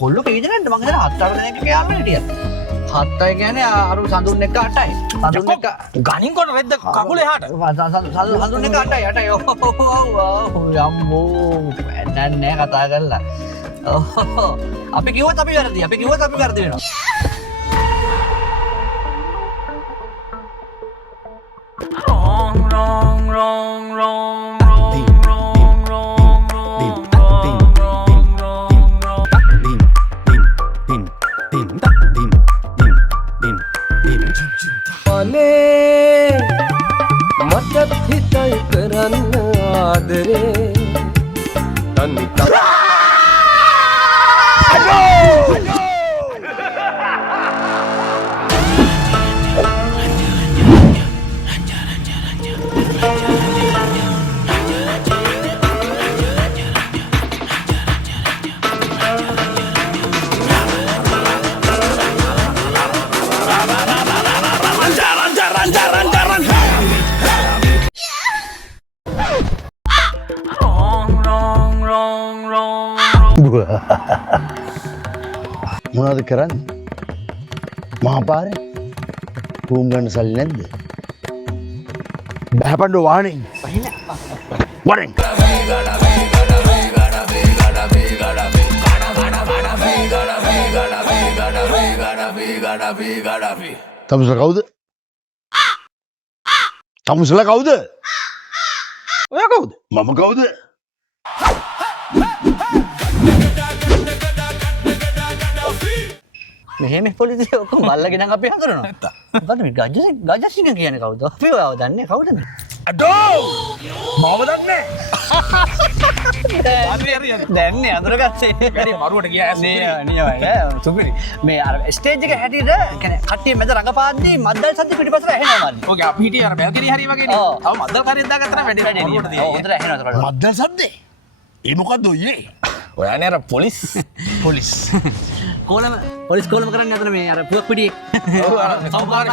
කොල්ලෝ කීයද නැද්ද මං හිතන්නේ 7 8 දෙනෙක් යාළුවෝ හිටියා. 7යි කියන්නේ අර සඳුන් එක 8යි. සඳුන් එක ගණින් කොට රෙද්ද කකුල එහාට. සඳුන් එක 8යි. යම්මෝ නෑ කතා කරලා. අපි කිව්වත් අපි වැරදි. අපි කිව්වත් අපි වැරදි වෙනවා. මටත් හිතයි කරන්න ආදරේ තනිත මොනවද කරන්නේ? මහා පාරේ රූම් ගන්න සල්ලි නැද්ද? බහපන්ඩෝ වාහනේ. වරෙන්. තමුසලා කවුද? තමුසලා කවුද? ඔයා කවුද? මම කවුද? මෙහෙම පොලිසිය ඔක්කොම බල්ලගෙන අපි හඳුනනවා. මොකද මේ ගජසිංහ කියන්නේ කවුද? අපි ඔයාව දන්නේ කවුද මේ? අඩෝ! මම දන්නේ. දැන්නේ අඳුරගත්තේ. වැඩි මරුවට ගියා ඇස් නේ සුපිරි. මේ අර ස්ටේජ් එක හැටියට කියන්නේ කට්ටිය මැද රඟපාද්දී මද්දල් සද්ද පිටිපස්සට ඇහෙනවා මල්ලි. ඔගේ අපි හිටියේ අර බැල්කනි හරිය වගේනේ. තව මද්දල් කාරියක් දාගත්තා නම් වැඩි මරුවට ඔව් හොඳට ඇහෙනවා. මද්දල් සද්දේ? ඒ මොකද්ද ඔයේ? ඔයානේ අර පොලිස් පොලිස් කෝලම කරන්නේ අතන මේ අර පුවක් පිටියේ. ඔව් අර සෞකාරය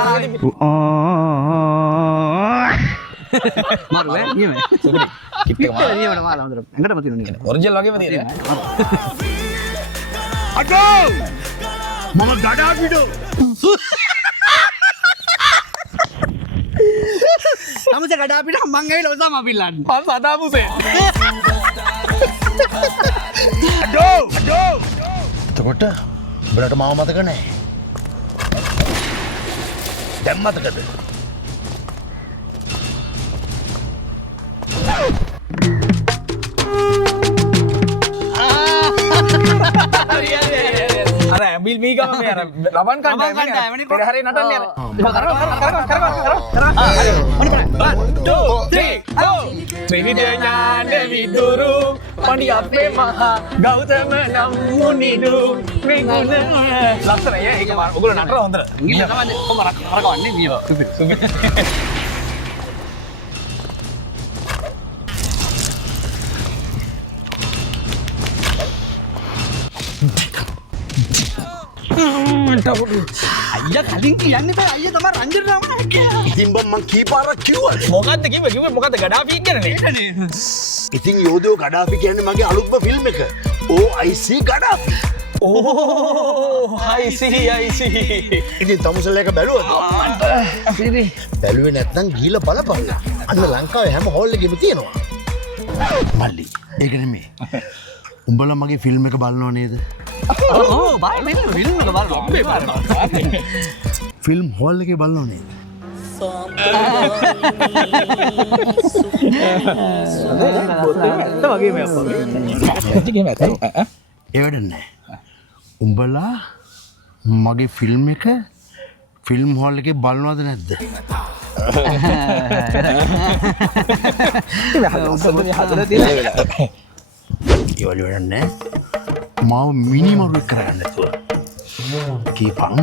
මාරු ඈ නියම. සුපිරි. කිට් එක මාරු. නියමට මාරු හොඳට. ඇඟටම තියෙනවා. ඔරිජිනල් වගේම තියෙන්නේ. අඩෝ! මම ගඩා පිටෝ. සමුස ගඩා පිට මං ඇවිල්ලා ඔතම අපිල්ලන්නේ. මම සදාමුසේ. අඩෝ! අඩෝ! එතකොට උඹලට මාව මතක නැහැ. දැන් මතකද? අර ඇම්බිල් මී ගම මේ අර ලබන් කණ්ඩායමනේ පෙර හරිය නටන්නේ අර. ත්‍රිවිධ ඥාන විදුරු පණි අපේ මහා ගෞතම නම් මුනිදු මේ ගුණ ලස්සනයි ඒක ඔයගොල්ලෝ නටන හොඳට. ගිල්ල තමයි කොහොම රකවන්නේ නියම. අයියා කලින් කියන්නේ බෑ අයියා තමයි රංජන රාමණ කියලා. ඉතින් මම කීපාරක් කිව්වද? මොකද්ද කිව්වේ මොකද්ද ගඩාෆි කියන්නේනේ. ඉතින් යෝධයෝ ගඩාෆි කියන්නේ මගේ අලුත්ම ෆිල්ම් එක. OIC Gaddafi. I see. ඉතින් තමුසල එක බැලුවද? සිරි බැලුවේ නැත්නම් ගිහලා බලපන්. අන්න ලංකාවේ හැම හෝල් එකෙම තියෙනවා. මල්ලි ඒක නෙමෙයි. උඹලා මගේ ෆිල්ම් එක බලනව නේද? ඔව් බයි මෙන්න ෆිල්ම් එක බලනවා. අපි බලනවා. ෆිල්ම් හෝල් එකේ බලනව නේද? ඒ වැඩ නැහැ. උඹලා මගේ ෆිල්ම් එක ෆිල්ම් හෝල් එකේ බලනවද නැද්ද? ඒ වැඩ නැහැ. මාව මිනිමරුවෙක් කරගන්න නැතුව. කීපන්.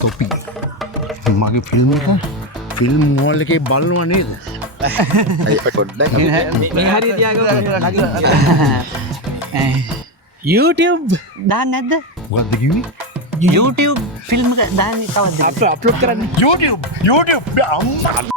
තොපි. මගේ ෆිල්ම් එක ෆිල්ම් හෝල් එකේ බලනවා නේද? මේ හරිය තියාගන්න YouTube දාන්නේ නැද්ද? මොකද්ද කිව්වේ? YouTube ෆිල්ම් එක දාන්නේ කවද්ද? අප්ලෝඩ් කරන්නේ YouTube අම්මා